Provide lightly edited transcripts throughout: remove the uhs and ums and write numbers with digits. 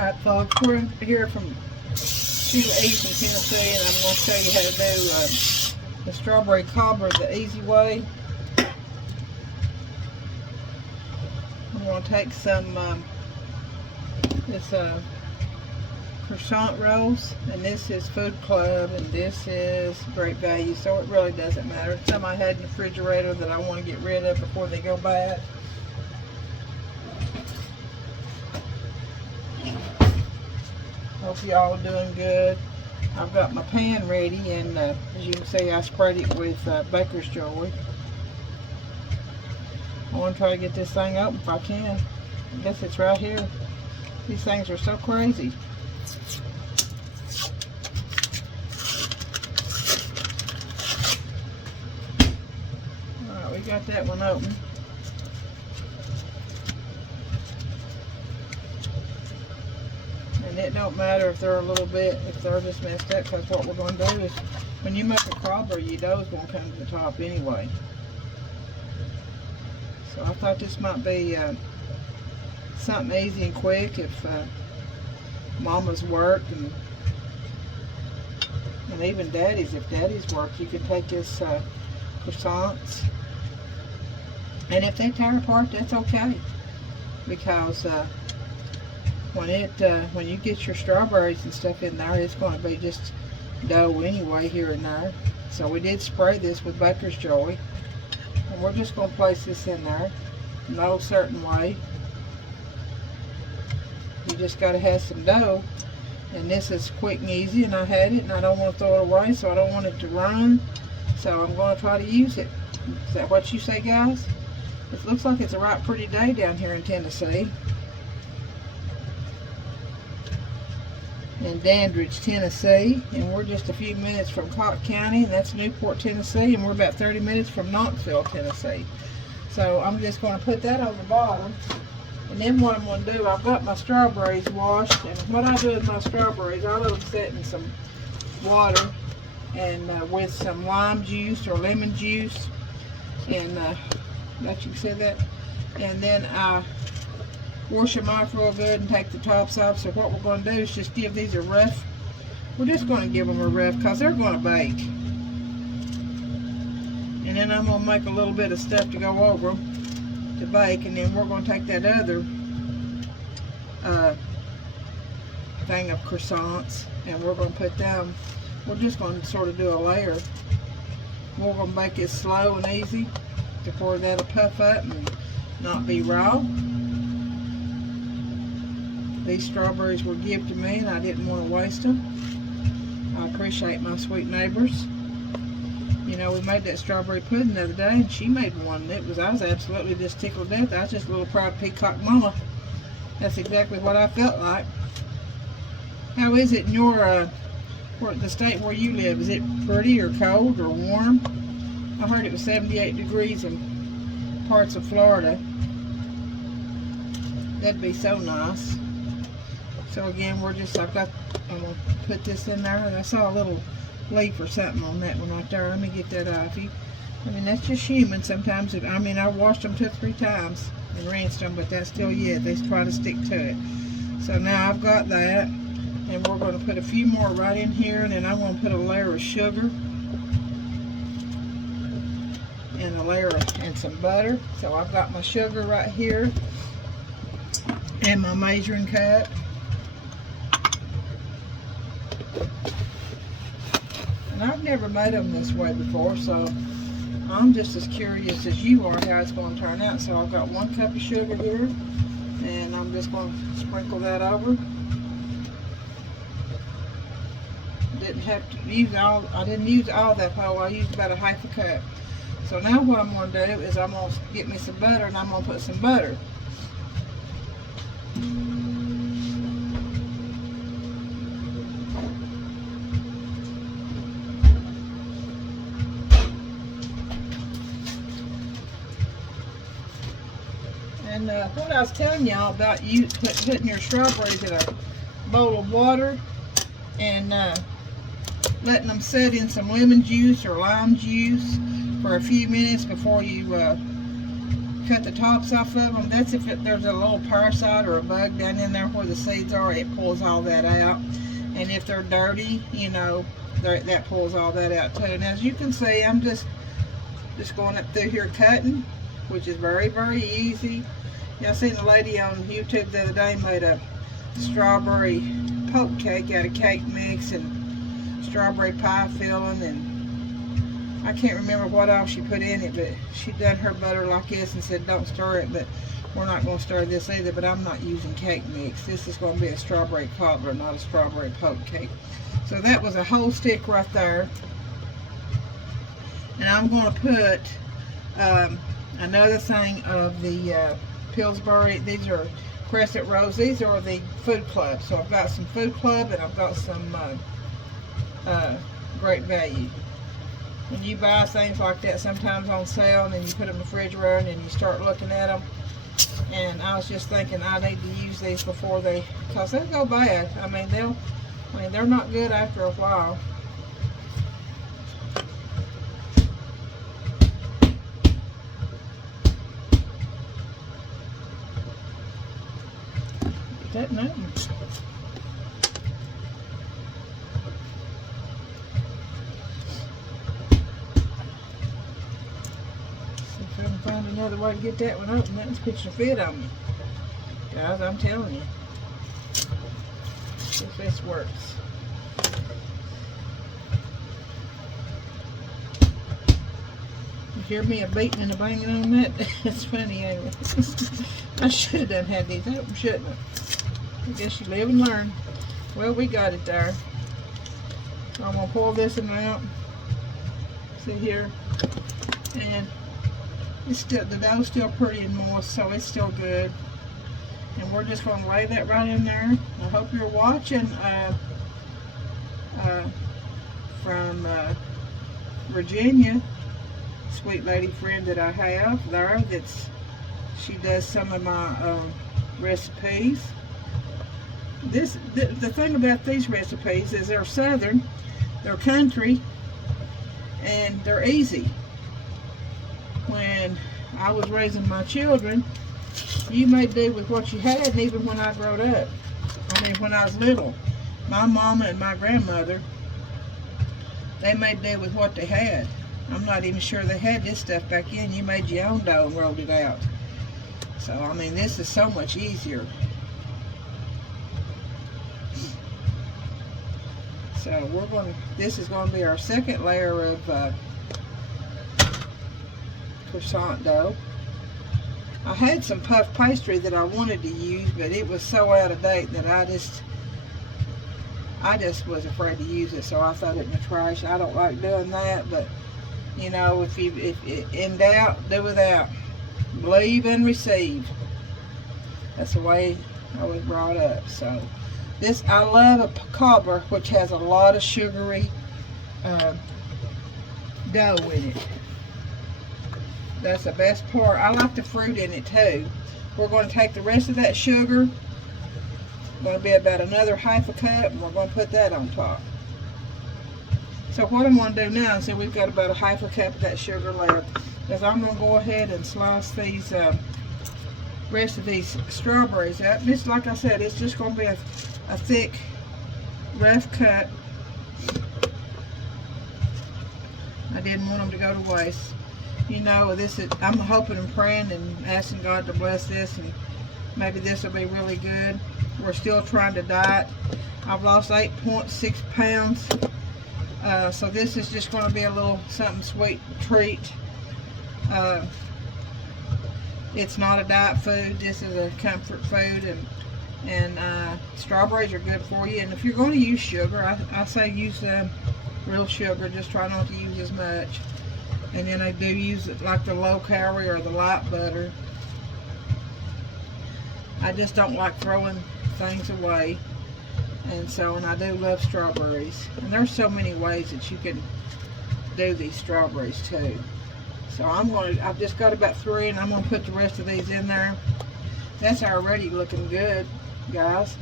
Alright folks, we're here from Sheila East in Tennessee, and I'm going to show you how to do the strawberry cobbler the easy way. I'm going to take some this croissant rolls, and this is Food Club, and this is Great Value, so it really doesn't matter. Some I had in the refrigerator that I want to get rid of before they go bad. Hope y'all are doing good. I've got my pan ready, and as you can see, I sprayed it with baker's joy. I want to try to get this thing open if I can. I guess it's right here. These things are so crazy. Alright, we got that one open. And it don't matter if they're a little bit, if they're just messed up, because what we're going to do is, when you make a cobbler, your dough's going to come to the top anyway. So I thought this might be something easy and quick if Mama's worked, and even Daddy's. If Daddy's worked, you can take this croissants, and if they tear apart, that's okay, because when you get your strawberries and stuff in there, it's going to be just dough anyway here and there. So we did spray this with baker's joy, and we're just going to place this in there no certain way. You just got to have some dough, and this is quick and easy, and I had it, and I don't want to throw it away, so I don't want it to run, so I'm going to try to use it. Is that what you say, guys? It looks like it's a right pretty day down here in Tennessee. In Dandridge, Tennessee, and we're just a few minutes from Cott County, and that's Newport, Tennessee, and we're about 30 minutes from Knoxville, Tennessee. So I'm just going to put that on the bottom, and then what I'm going to do, I've got my strawberries washed, and what I do with my strawberries, I let them sit in some water, and with some lime juice or lemon juice, and let you see that, and then I wash them off real good and take the tops off. So what we're going to do is just give these a rough, we're just going to give them a rough, because they're going to bake. And then I'm going to make a little bit of stuff to go over them to bake, and then we're going to take that other thing of croissants, and we're going to put them, we're just going to sort of do a layer. We're going to bake it slow and easy to where that'll puff up and not be raw. These strawberries were given to me, and I didn't want to waste them. I appreciate my sweet neighbors. You know, we made that strawberry pudding the other day, and she made one, and I was absolutely just tickled to death. I was just a little proud peacock mama. That's exactly what I felt like. How is it in your, the state where you live? Is it pretty or cold or warm? I heard it was 78 degrees in parts of Florida. That'd be so nice. So again, I'm going to put this in there, and I saw a little leaf or something on that one right there. Let me get that off you. I mean, that's just human. Sometimes, I washed them 2 or 3 times and rinsed them, but that's still yet. They try to stick to it. So now I've got that, and we're going to put a few more right in here, and then I'm going to put a layer of sugar and a layer and some butter. So I've got my sugar right here and my measuring cup. And I've never made them this way before, so I'm just as curious as you are how it's going to turn out. So I've got 1 cup of sugar here, and I'm just going to sprinkle that over. Didn't have to use all, I didn't use all that whole, I used about a 1/2 cup. So now what I'm going to do is I'm going to get me some butter, and I'm going to put some butter. And what I was telling y'all about you putting your strawberries in a bowl of water and letting them sit in some lemon juice or lime juice for a few minutes before you cut the tops off of them. That's if there's a little parasite or a bug down in there where the seeds are, it pulls all that out. And if they're dirty, you know, that pulls all that out too. And as you can see, I'm just going up through here cutting, which is very, very easy. Yeah, I seen a lady on YouTube the other day made a strawberry poke cake out of cake mix and strawberry pie filling, and I can't remember what else she put in it, but she done her butter like this and said don't stir it, but we're not going to stir this either. But I'm not using cake mix. This is going to be a strawberry cobbler, not a strawberry poke cake. So that was a whole stick right there. And I'm going to put another thing of the Pillsbury. These are crescent rolls. These are the Food Club. So I've got some Food Club and I've got some Great Value. When you buy things like that sometimes on sale and then you put them in the refrigerator and then you start looking at them, and I was just thinking I need to use these before because they'll go bad. I mean they're not good after a while. That nothing. See if I can find another way to get that one open. Nothing's pitching a fit on me. Guys, I'm telling you. See if this works. You hear me a beating and a banging on that? That's funny, ain't it? I should have done had these open, shouldn't I? I guess you live and learn. Well, we got it there. So I'm going to pull this one out. See here. And it's still, the dough's still pretty and moist, so it's still good. And we're just going to lay that right in there. I hope you're watching from Virginia. Sweet lady friend that I have there. She does some of my recipes. The thing about these recipes is they're southern, they're country, and they're easy. When I was raising my children, you made do with what you had. And even when I growed up, I mean when I was little, my mama and my grandmother, they made do with what they had. I'm not even sure they had this stuff back then. You made your own dough and rolled it out. So I mean this is so much easier. So this is going to be our second layer of croissant dough. I had some puff pastry that I wanted to use, but it was so out of date that I just was afraid to use it, so I threw it in the trash. I don't like doing that, but you know, if in doubt, do without. Believe and receive. That's the way I was brought up. So this, I love a cobbler, which has a lot of sugary dough in it. That's the best part. I like the fruit in it too. We're going to take the rest of that sugar, going to be about another half a cup, and we're going to put that on top. So what I'm going to do now is that we've got about a half a cup of that sugar left, is I'm going to go ahead and slice these rest of these strawberries out. Just like I said, it's just going to be a thick, rough cut. I didn't want them to go to waste. You know, I'm hoping and praying and asking God to bless this, and maybe this will be really good. We're still trying to diet. I've lost 8.6 pounds. So this is just going to be a little something sweet treat. It's not a diet food. This is a comfort food, and strawberries are good for you. And if you're going to use sugar, I say use real sugar. Just try not to use as much. And then I do use it like the low calorie or the light butter. I just don't like throwing things away. And I do love strawberries. And there's so many ways that you can do these strawberries too. So I've just got about 3, and I'm going to put the rest of these in there. That's already looking good, guys.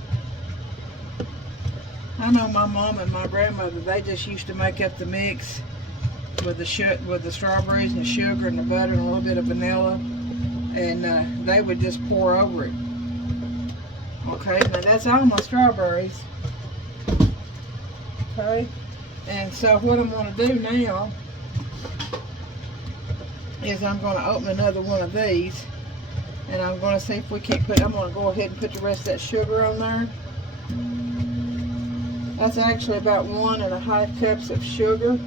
I know my mom and my grandmother, they just used to make up the mix with the strawberries and the sugar and the butter and a little bit of vanilla. and they would just pour over it. Okay, now that's all my strawberries. Okay, and so what I'm going to do now is I'm going to open another one of these, and I'm going to see if we can't put, I'm going to go ahead and put the rest of that sugar on there. That's actually about 1.5 cups of sugar.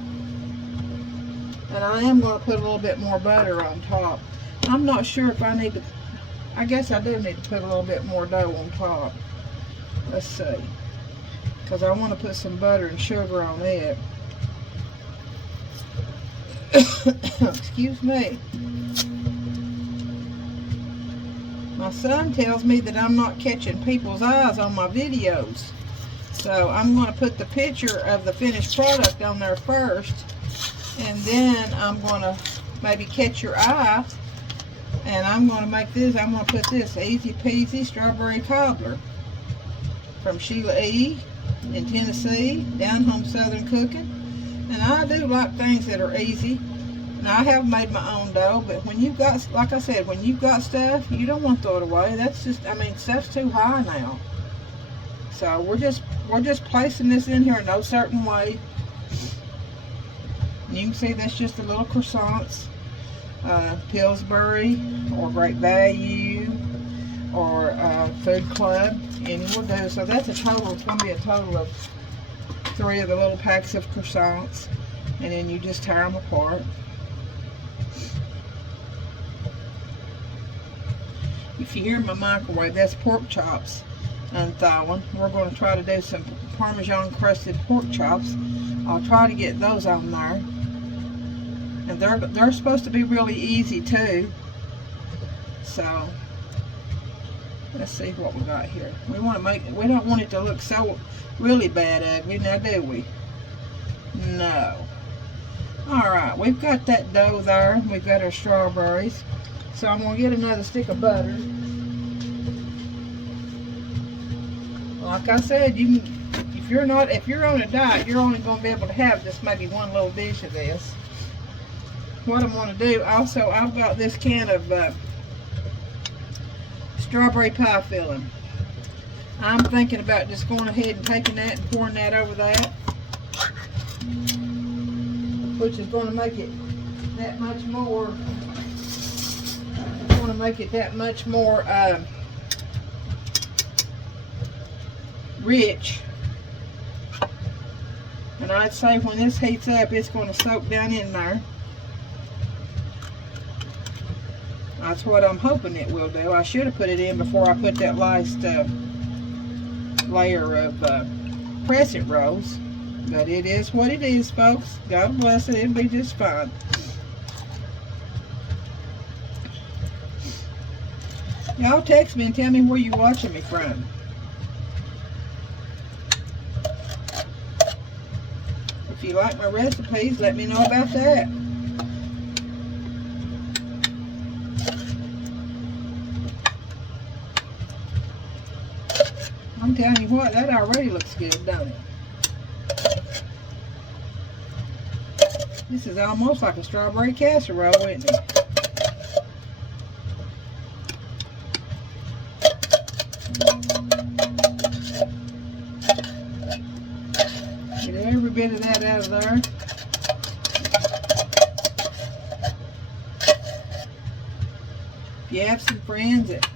And I am going to put a little bit more butter on top. I'm not sure if I need to, I guess I do need to put a little bit more dough on top. Let's see. Because I want to put some butter and sugar on it. Excuse me. My son tells me that I'm not catching people's eyes on my videos. So I'm going to put the picture of the finished product on there first. And then I'm going to maybe catch your eye. And I'm going to make this, I'm going to put this Easy Peasy Strawberry Cobbler from Sheila E. in Tennessee, Down Home Southern Cooking. And I do like things that are easy. And I have made my own dough, but when you've got, like I said, when you've got stuff, you don't want to throw it away. That's just, I mean, stuff's too high now. So we're just placing this in here in no certain way. And you can see that's just the little croissants, Pillsbury or Great Value or Food Club, and we'll do. So that's a total. It's going to be a total of 3 of the little packs of croissants, and then you just tear them apart. If you hear my microwave, that's pork chops unthawing. We're going to try to do some Parmesan crusted pork chops. I'll try to get those on there. And they're supposed to be really easy too. So let's see what we got here. We don't want it to look so really bad ugly, now do we? No. Alright, we've got that dough there. We've got our strawberries. So I'm going to get another stick of butter. Like I said, you can, if you're on a diet, you're only going to be able to have just maybe one little dish of this. What I'm going to do, also, I've got this can of strawberry pie filling. I'm thinking about just going ahead and taking that and pouring that over that, which is going to make it that much more. Want to make it that much more rich. And I'd say when this heats up, it's going to soak down in there. That's what I'm hoping it will do. I should have put it in before I put that last layer of crescent rolls, but it is what it is, folks. God bless it. It'll be just fine. Y'all text me and tell me where you're watching me from. If you like my recipes, let me know about that. I'm telling you what, that already looks good, don't it? This is almost like a strawberry casserole, isn't it? Get every bit of that out of there. If you have some friends that,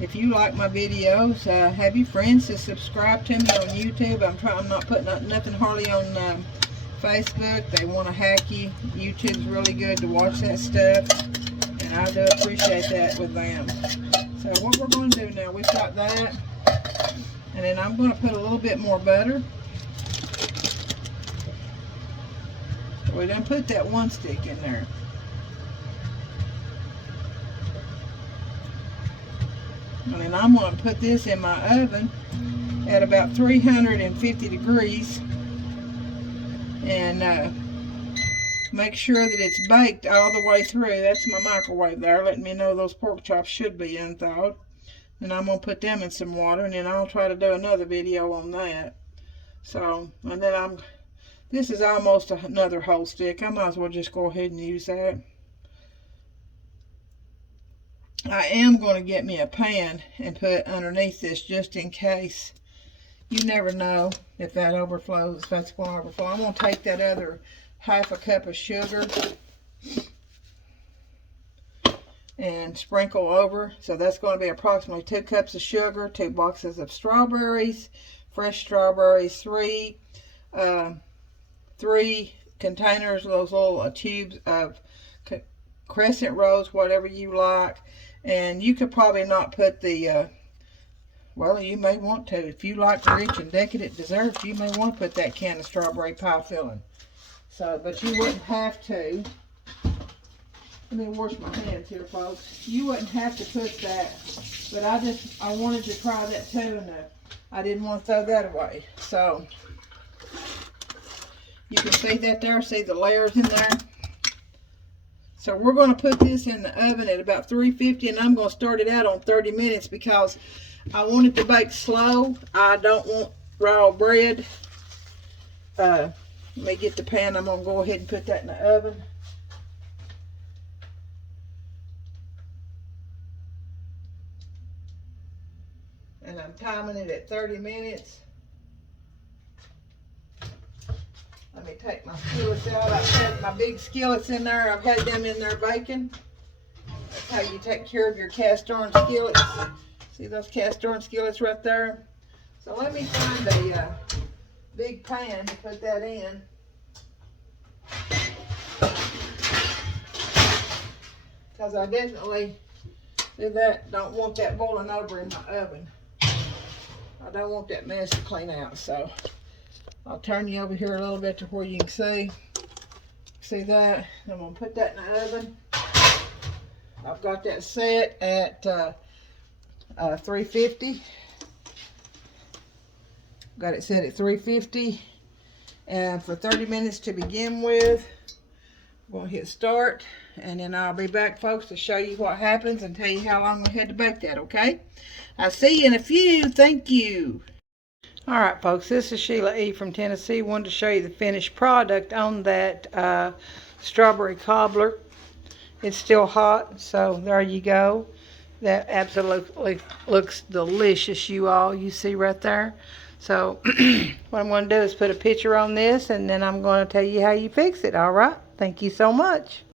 if you like my videos, have your friends to subscribe to me on YouTube. I'm not putting up nothing hardly on Facebook. They want to hack you. YouTube's really good to watch that stuff, and I do appreciate that with them. So what we're going to do now, we've got that, and then I'm going to put a little bit more butter. We done put that one stick in there. And then I'm going to put this in my oven at about 350 degrees and make sure that it's baked all the way through. That's my microwave there, letting me know those pork chops should be unthawed. And I'm going to put them in some water, and then I'll try to do another video on that. So, and then this is almost another whole stick. I might as well just go ahead and use that. I am going to get me a pan and put underneath this just in case. You never know if that overflows, if that's going to overflow. I'm going to take that other half a cup of sugar and sprinkle over. So that's going to be approximately 2 cups of sugar, 2 boxes of strawberries, fresh strawberries, 3 containers, those little tubes of crescent rolls, whatever you like. And you could probably not put the well, you may want to. If you like rich and decadent desserts, you may want to put that can of strawberry pie filling. So, but you wouldn't have to. Let me wash my hands here, folks. You wouldn't have to put that, but I wanted to try that too, and I didn't want to throw that away. So, you can see that there, see the layers in there. So we're going to put this in the oven at about 350, and I'm going to start it out on 30 minutes because I want it to bake slow. I don't want raw bread. Let me get the pan. I'm going to go ahead and put that in the oven. And I'm timing it at 30 minutes. Let me take my skillets out. I've had my big skillets in there. I've had them in there baking. That's how you take care of your cast iron skillets. See those cast iron skillets right there? So let me find a big pan to put that in. Because I definitely don't want that boiling over in my oven. I don't want that mess to clean out. So I'll turn you over here a little bit to where you can see. See that? I'm going to put that in the oven. I've got that set at 350. Got it set at 350. And for 30 minutes to begin with. I'm going to hit start. And then I'll be back, folks, to show you what happens and tell you how long we had to bake that, okay? I'll see you in a few. Thank you. All right, folks, this is Sheila E. from Tennessee. Wanted to show you the finished product on that strawberry cobbler. It's still hot, so there you go. That absolutely looks delicious, you all. You see right there. So what I'm going to do is put a picture on this, and then I'm going to tell you how you fix it, all right? Thank you so much.